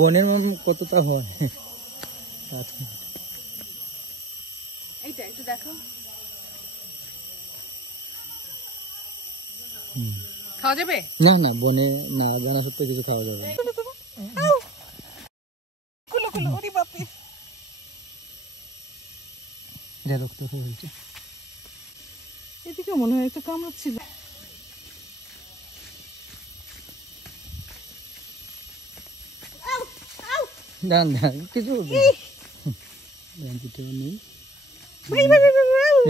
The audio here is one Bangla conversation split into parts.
বনের মন কতটা হয় এইটা একটু দেখো। খাওয়া যাবে? না না, বনে না, জানা সত্ত্বেও কিছু খাওয়া যাবে না। রক্ত হয়েছে, এদিকে মনে হয় একটা কামড়াচ্ছিল। দাঁড়ান দাঁড়ান, কিছু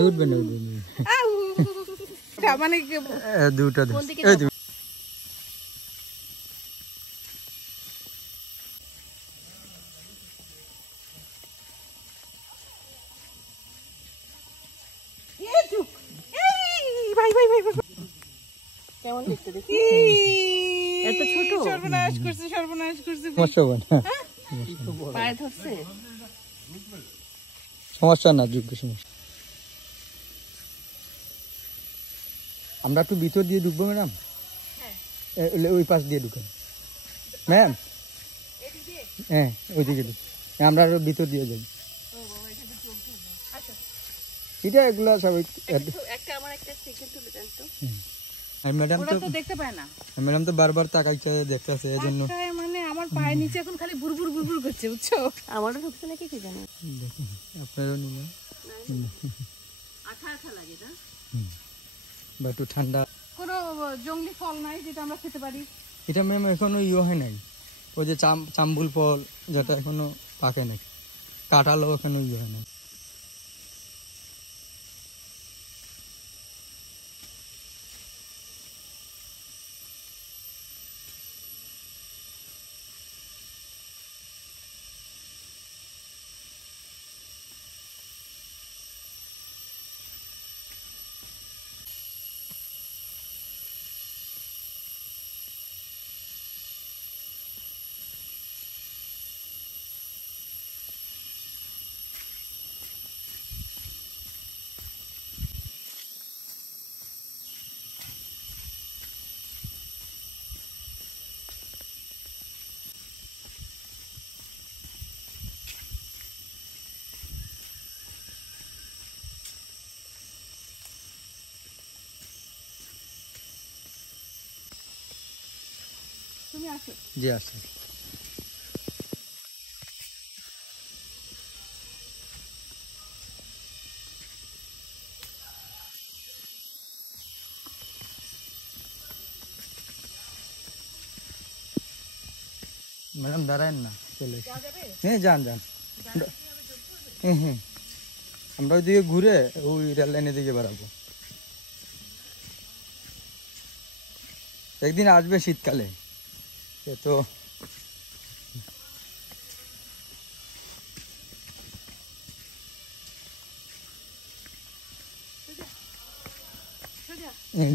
উঠবে না, মানে দুটা কেমন দেখতে দেখি, এত ছোট। সর্বনাশ করছে, সর্বনাশ করছে। পায়ে ধরছে, সমস্যা না, যোগ্য সমস্যা। আমরা একটু ভিতর দিয়ে ঢুকবো ম্যাডাম, ওই পাশ দিয়ে ঢুকেন ম্যাম। হ্যাঁ ওইদিকে আমরা আরো ভিতর দিয়ে যাই। এটা এগুলা সবাই ম্যাডাম তো দেখতে পায় না। ম্যাডাম তো বারবার তাকাইছে দেখতেছে, এজন্য মানে আমার পায়ের নিচে এখন খালি বুড়বুড় বুড়বুড় করছে, বুঝছো? আমারও ঢুকছে নাকি কি জানি। আপনারও নিলাম, আঠা আঠা লাগে না, বা একটু ঠান্ডা। কোনো জংলি ফল নাই যেটা আমরা খেতে পারি? এটা ম্যাম এখনো ইয়ে হয় নাই, ওই যে চাম্বুল ফল যেটা এখনো পাকে নাই, কাঁঠালও এখনো ইয়ে হয় নাই। তুমি আসো। জি আসো। ম্যাডাম দাঁড়ায়েন না, চলে হ্যাঁ যান যান। হ্যাঁ হ্যাঁ, আমরা ওইদিকে ঘুরে ওই রেল লাইনের দিকে বেড়াবো। একদিন আসবে শীতকালে, তো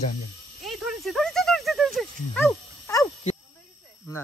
যান যান। এই ধরেছে ধরেছে ধরেছে ধরেছে, আউ আউ না